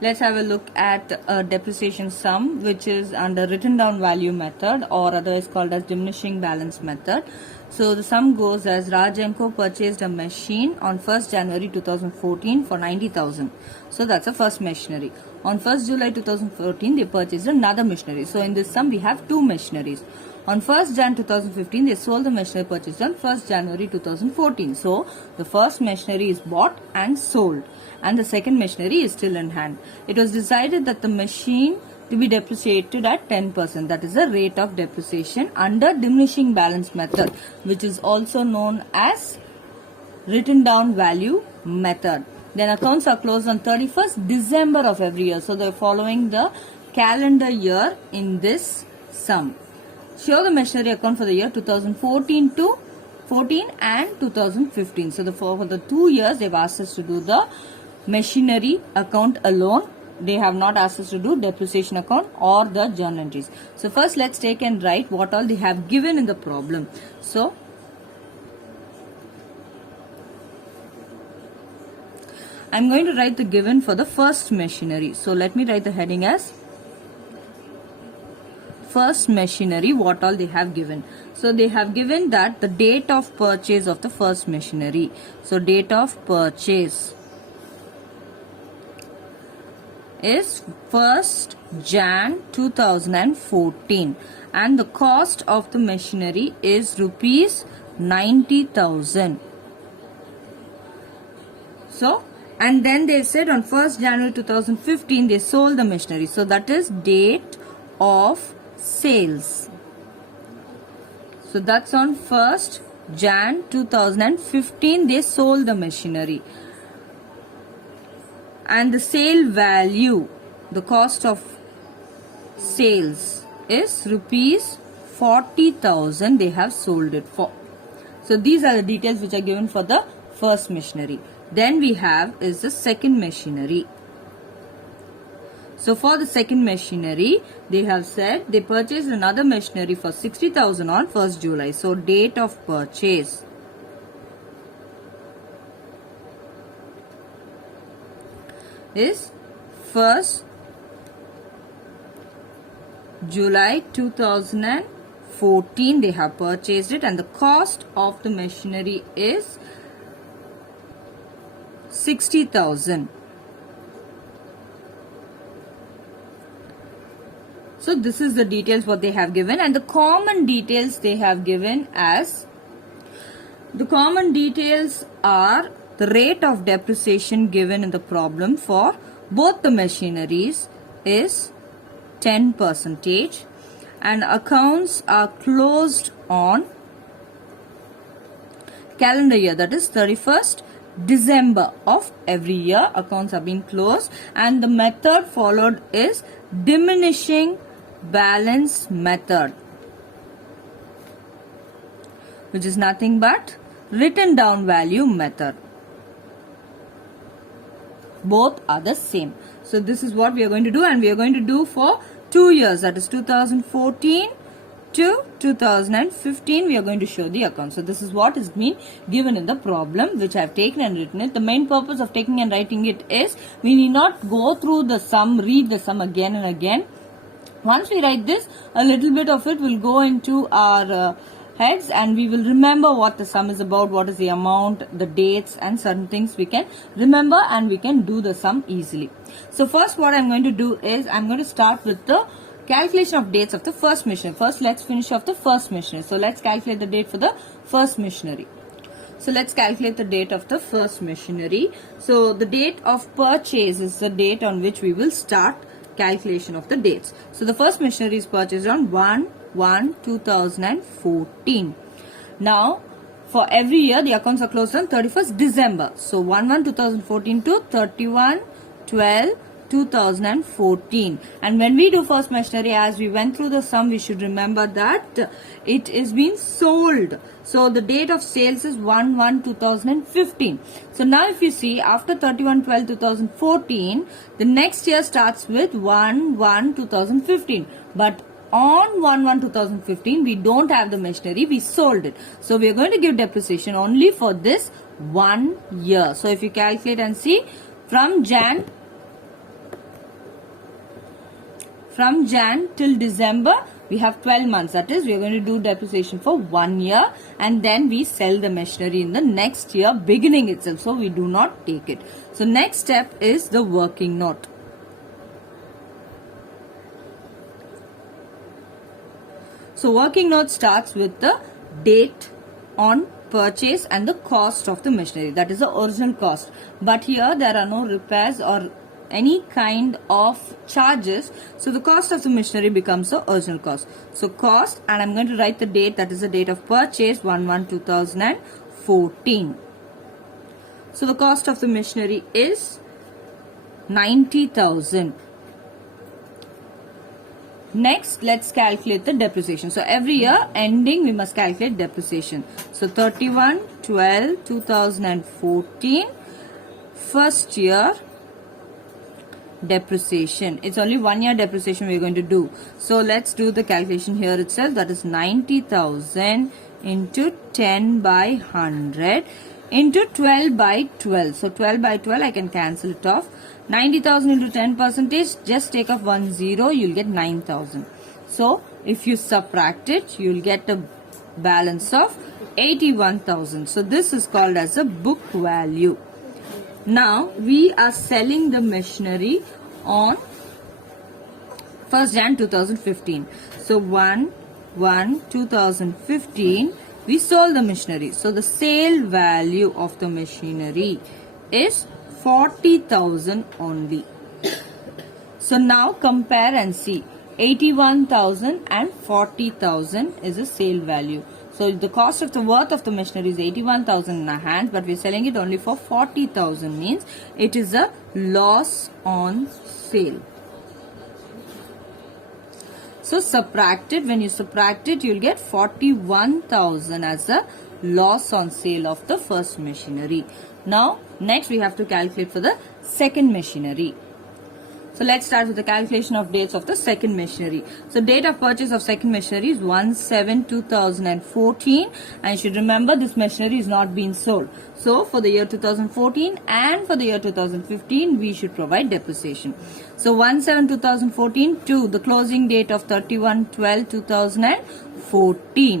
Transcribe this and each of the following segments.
Let's have a look at a depreciation sum, which is under written down value method, or otherwise called as diminishing balance method. So the sum goes as Rajenko purchased a machine on 1st January 2014 for 90,000. So that's the first machinery. On 1st July 2014, they purchased another machinery. So in this sum, we have two machineries. On 1st Jan 2015, they sold the machinery purchased on 1st January 2014. So the first machinery is bought and sold, and the second machinery is still in hand. It was decided that the machine to be depreciated at 10%. That is the rate of depreciation under diminishing balance method, which is also known as written down value method. Then accounts are closed on 31st December of every year. So they're following the calendar year in this sum. Show the machinery account for the year 2014 to 14 and 2015. So for the 2 years they've asked us to do the machinery account alone. They have not asked us to do depreciation account or the journal entries. So first let's take and write what all they have given in the problem. So I'm going to write the given for the first machinery. So let me write the heading as first machinery, what all they have given. So they have given that the date of purchase of the first machinery. So date of purchase is 1st Jan 2014, and the cost of the machinery is rupees 90,000. So, and then they said on 1st January 2015 they sold the machinery. So that is date of sales. So that's on 1st Jan 2015 they sold the machinery. And the sale value, the cost of sales is rupees 40,000 they have sold it for. So these are the details which are given for the first machinery. Then we have is the second machinery. So for the second machinery, they have said they purchased another machinery for 60,000 on 1st July. So date of purchase is 1st July 2014 they have purchased it, and the cost of the machinery is 60,000. So this is the details what they have given, and the common details they have given as the common details are the rate of depreciation given in the problem for both the machineries is 10%, and accounts are closed on calendar year, that is 31st December of every year. Accounts have been closed, and the method followed is diminishing balance method, which is nothing but written down value method. Both are the same. So this is what we are going to do, and we are going to do for 2 years, that is 2014 to 2015 we are going to show the account. So this is what is being given in the problem, which I have taken and written it. The main purpose of taking and writing it is we need not go through the sum, read the sum again and again. Once we write this, a little bit of it will go into our heads, and we will remember what the sum is about, what is the amount, the dates, and certain things we can remember, and we can do the sum easily. So first what I am going to do is I am going to start with the calculation of dates of the first machinery. First let's finish off the first machinery. So let's calculate the date for the first machinery. So let's calculate the date of the first machinery. So the date of purchase is the date on which we will start calculation of the dates. So the first machinery is purchased on 1/1/2014. Now for every year the accounts are closed on 31st December. So 1/1/2014 to 31/12/2014. And when we do first machinery, as we went through the sum, we should remember that it is being sold. So the date of sales is 1/1/2015. So now if you see, after 31/12/2014, the next year starts with 1/1/2015. But on 1/1/2015, we don't have the machinery, we sold it. So we are going to give depreciation only for this 1 year. So if you calculate and see, from Jan from Jan till December, we have 12 months. That is, we are going to do depreciation for 1 year, and then we sell the machinery in the next year beginning itself. So we do not take it. So next step is the working note. So working note starts with the date on purchase and the cost of the machinery. That is the original cost. But here there are no repairs or any kind of charges. So the cost of the machinery becomes the original cost. So cost, and I'm going to write the date, that is the date of purchase, 1/1/2014. So the cost of the machinery is 90,000. Next, let's calculate the depreciation. So every year ending, we must calculate depreciation. So 31/12/2014, first year depreciation. It's only 1 year depreciation we're going to do. So let's do the calculation here itself. That is 90,000 into 10/100 into 12/12. So 12/12, I can cancel it off. 90,000 into 10%, just take off 1 0, you'll get 9,000. So if you subtract it, you'll get a balance of 81,000. So this is called as a book value. Now we are selling the machinery on 1st Jan 2015. So 1/1/2015, we sold the machinery. So the sale value of the machinery is 40,000 only. So now compare and see. 81,000 and 40,000 is a sale value. So the cost of the worth of the machinery is 81,000 in our hand, but we're selling it only for 40,000, means it is a loss on sale. So subtract it. When you subtract it, you'll get 41,000 as a loss on sale of the first machinery. Now, next we have to calculate for the second machinery. So let's start with the calculation of dates of the second machinery. So date of purchase of second machinery is 1/7/2014, and you should remember this machinery is not being sold. So for the year 2014 and for the year 2015, we should provide depreciation. So 1/7/2014 to the closing date of 31/12/2014.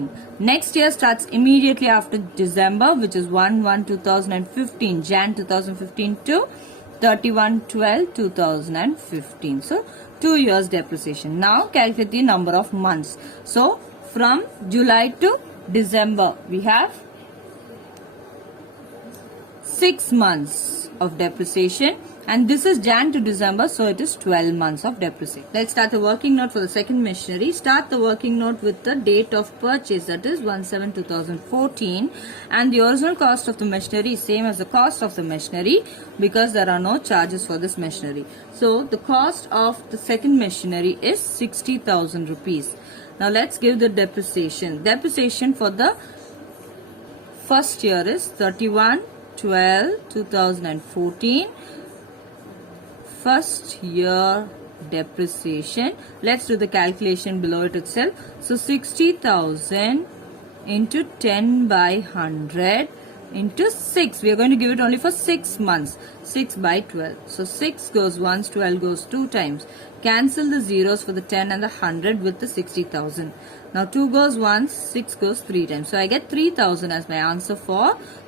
Next year starts immediately after December, which is 1/1/2015, Jan 2015 to 31/12/2015. So 2 years depreciation. Now calculate the number of months. So from July to December, we have 6 months of depreciation, and this is Jan to December, so it is 12 months of depreciation. Let's start the working note for the second machinery. Start the working note with the date of purchase, that is 1/7/2014, and the original cost of the machinery is same as the cost of the machinery because there are no charges for this machinery. So the cost of the second machinery is 60,000 rupees. Now let's give the depreciation. Depreciation for the first year is 31/12/2014. First year depreciation. Let's do the calculation below it itself. So 60,000 into 10/100 into 6. We are going to give it only for 6 months. 6/12. So 6 goes once, 12 goes 2 times. Cancel the zeros for the 10 and the 100 with the 60,000. Now 2 goes once, 6 goes 3 times. So I get 3,000 as my answer for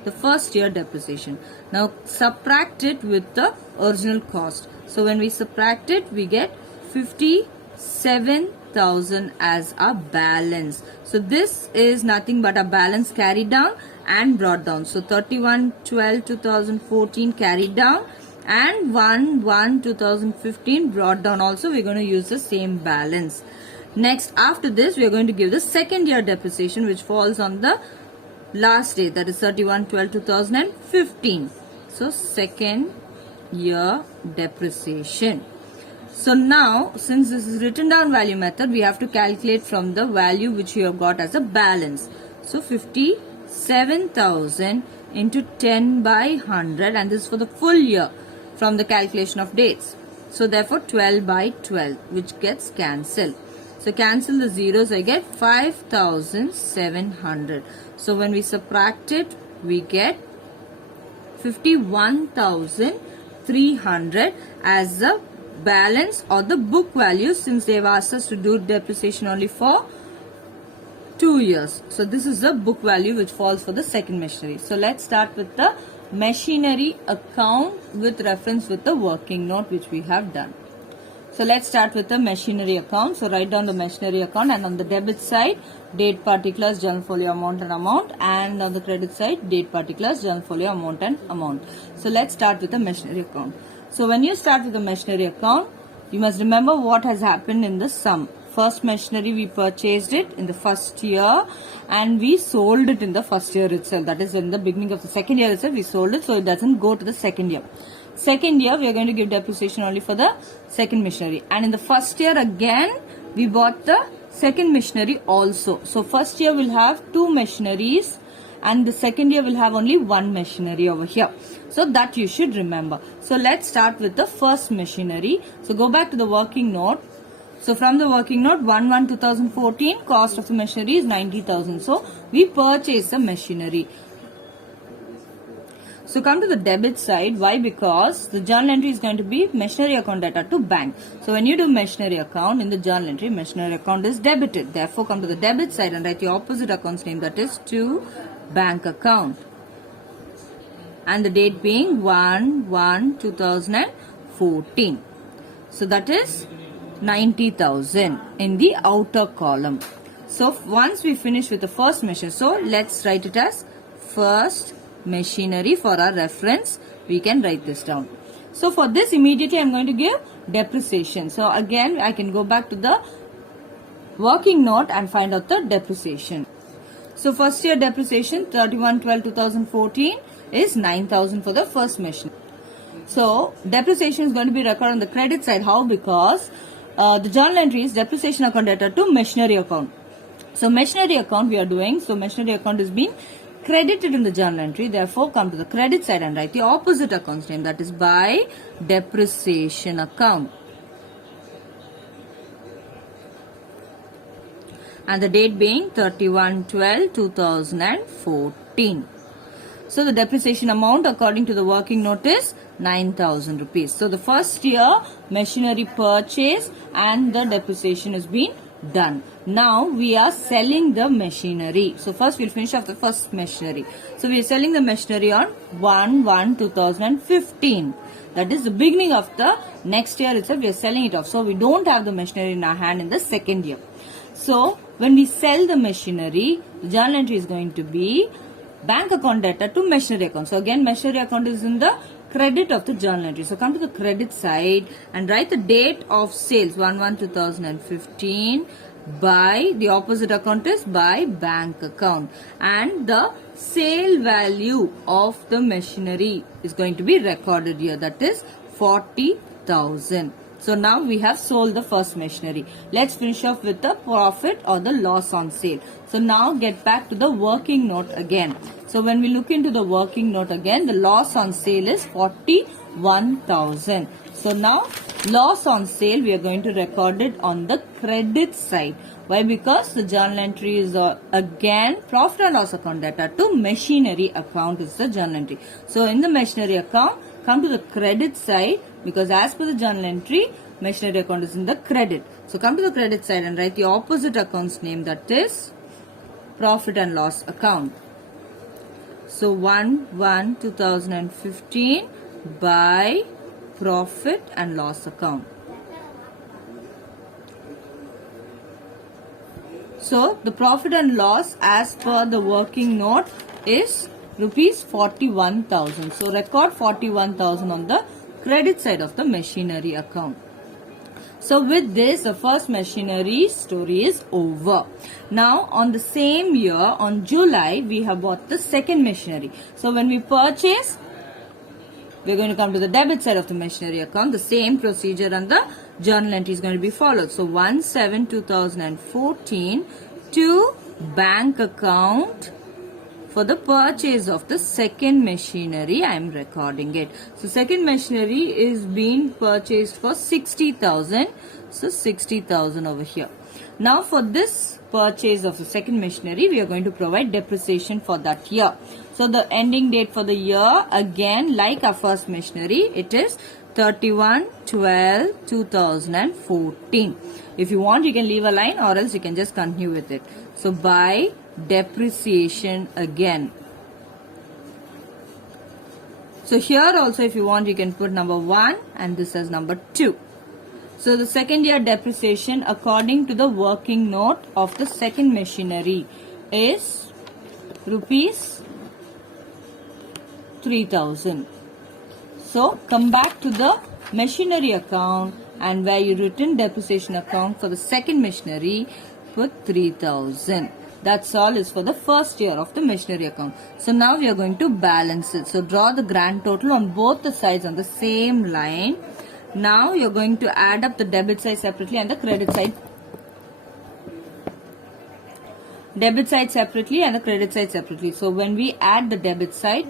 the first year depreciation. Now subtract it with the original cost. So when we subtract it, we get 57,000 as a balance. So this is nothing but a balance carried down and brought down. So 31/12/2014 carried down, and 1/1/2015 brought down also. We're going to use the same balance. Next, after this, we are going to give the second year depreciation, which falls on the last date, that is 31/12/2015. So second year depreciation. So now, since this is written down value method, we have to calculate from the value which you have got as a balance. So 57,000 into 10/100, and this is for the full year from the calculation of dates. So therefore 12/12, which gets cancelled. So cancel the zeros, I get 5,700. So when we subtract it, we get 51,300 as the balance or the book value, since they have asked us to do depreciation only for 2 years. So this is the book value which falls for the second machinery. So let's start with the machinery account with reference with the working note which we have done. So let's start with the machinery account. So write down the machinery account, and on the debit side, date particulars, journal folio amount and amount, and on the credit side, date particulars, journal folio amount and amount. So let's start with the machinery account. So when you start with the machinery account, you must remember what has happened in the sum. First machinery, we purchased it in the first year and we sold it in the first year itself. That is, in the beginning of the second year itself, we sold it, so it doesn't go to the second year. Second year, we are going to give depreciation only for the second machinery. And in the first year again, we bought the second machinery also. So first year will have 2 machineries and the second year will have only 1 machinery over here. So that you should remember. So let's start with the first machinery. So go back to the working note. So from the working note, 1/1/2014, cost of the machinery is 90,000. So we purchase the machinery. So come to the debit side. Why? Because the journal entry is going to be machinery account data to bank. So when you do machinery account in the journal entry, machinery account is debited. Therefore, come to the debit side and write the opposite account's name, that is to bank account. And the date being 1/1/2014. So that is 90,000 in the outer column. So once we finish with the first machinery, so let's write it as first machinery for our reference. We can write this down. So for this, immediately I'm going to give depreciation. So again, I can go back to the working note and find out the depreciation. So first year depreciation 31/12/2014 is 9,000 for the first machinery. So depreciation is going to be recorded on the credit side. How? Because the journal entry is depreciation account data to machinery account. So machinery account we are doing. So machinery account is being credited in the journal entry. Therefore, come to the credit side and write the opposite account's name, that is by depreciation account. And the date being 31/12/2014. So the depreciation amount according to the working note is 9,000 rupees. So the first year machinery purchase and the depreciation is being done. Now we are selling the machinery. So first we'll finish off the first machinery. So we are selling the machinery on 1/1/2015. That is the beginning of the next year itself. We are selling it off. So we don't have the machinery in our hand in the second year. So when we sell the machinery, the journal entry is going to be bank account data to machinery account. So again, machinery account is in the credit of the journal entry. So come to the credit side and write the date of sales 1/1/2015 by the opposite account is by bank account, and the sale value of the machinery is going to be recorded here, that is 40,000. So now we have sold the first machinery. Let's finish off with the profit or the loss on sale. So now get back to the working note again. So when we look into the working note again, the loss on sale is 41,000. So now loss on sale, we are going to record it on the credit side. Why? Because the journal entry is again profit and loss account data to machinery account is the journal entry. So in the machinery account, come to the credit side, because as per the journal entry, machinery account is in the credit. So come to the credit side and write the opposite account's name, that is profit and loss account. So 1/1/2015 by profit and loss account. So the profit and loss as per the working note is rupees 41,000. So record 41,000 on the credit side of the machinery account. So with this, the first machinery story is over. Now on the same year, on July, we have bought the second machinery. So when we purchase, we are going to come to the debit side of the machinery account. The same procedure and the journal entry is going to be followed. So 1/7/2014 to bank account for the purchase of the second machinery. I am recording it. So second machinery is being purchased for 60,000. So 60,000 over here. Now for this purchase of the second machinery, we are going to provide depreciation for that year. So the ending date for the year, again like our first machinery, it is 31/12/2014. If you want, you can leave a line, or else you can just continue with it. So by depreciation again. So here also, if you want, you can put number 1 and this as number 2. So the second year depreciation according to the working note of the second machinery is rupees 3,000. So come back to the machinery account, and where you written depreciation account for the second machinery, put 3,000. That's all is for the first year of the machinery account. So now we are going to balance it. So draw the grand total on both the sides on the same line. Now you're going to add up the debit side separately and the credit side. Debit side separately and the credit side separately. So when we add the debit side,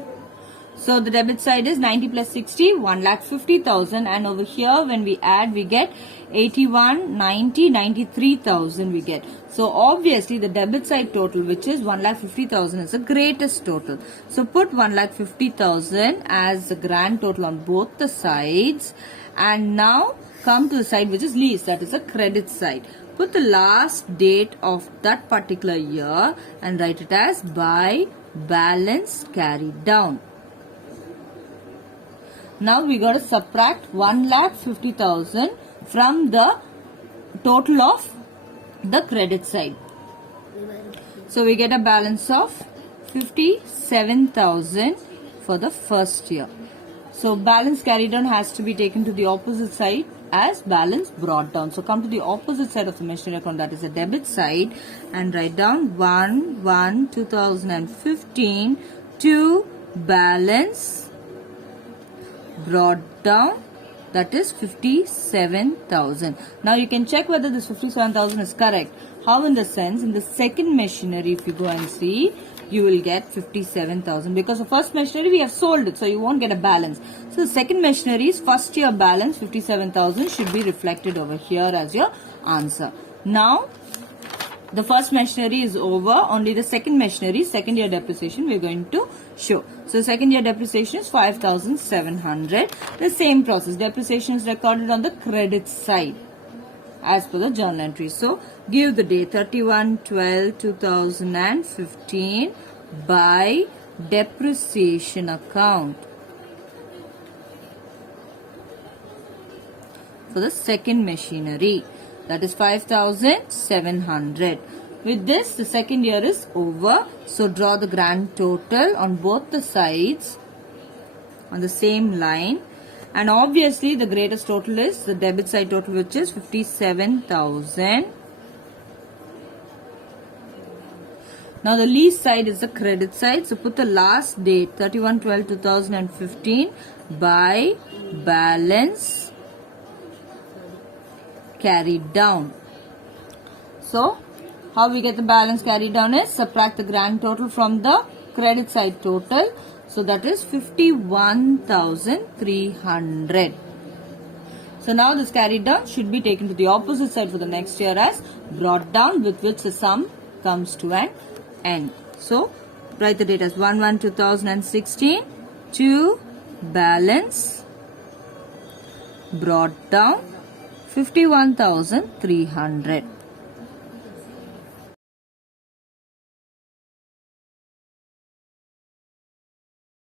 so the debit side is 90 plus 60, 1,50,000, and over here when we add, we get 81, 90, 93,000 we get. So obviously the debit side total, which is 1,50,000, is the greatest total. So put 1,50,000 as the grand total on both the sides, and now come to the side which is least, that is the credit side. Put the last date of that particular year and write it as by balance carried down. Now we got to subtract 1,50,000 from the total of the credit side. So we get a balance of 57,000 for the first year. So balance carried down has to be taken to the opposite side as balance brought down. So come to the opposite side of the machinery account, that is the debit side, and write down 1/1/2015 to balance brought down, that is 57,000. Now you can check whether this 57,000 is correct. How? In the sense, in the second machinery, if you go and see, you will get 57,000, because the first machinery we have sold it, so you won't get a balance. So the second machinery's first year balance 57,000 should be reflected over here as your answer. Now the first machinery is over, only the second machinery, second year depreciation, we are going to show. So second year depreciation is 5,700. The same process, depreciation is recorded on the credit side as per the journal entry. So give the date 31/12/2015 by depreciation account for the second machinery, that is 5,700. With this, the second year is over. So draw the grand total on both the sides on the same line. And obviously the greatest total is the debit side total, which is 57,000. Now the least side is the credit side. So put the last date 31/12/2015 by balance carried down. So how we get the balance carried down is subtract the grand total from the credit side total. So that is 51,300. So now this carried down should be taken to the opposite side for the next year as brought down, with which the sum comes to an end. So write the date as 1/1/2016 to balance brought down 51,300.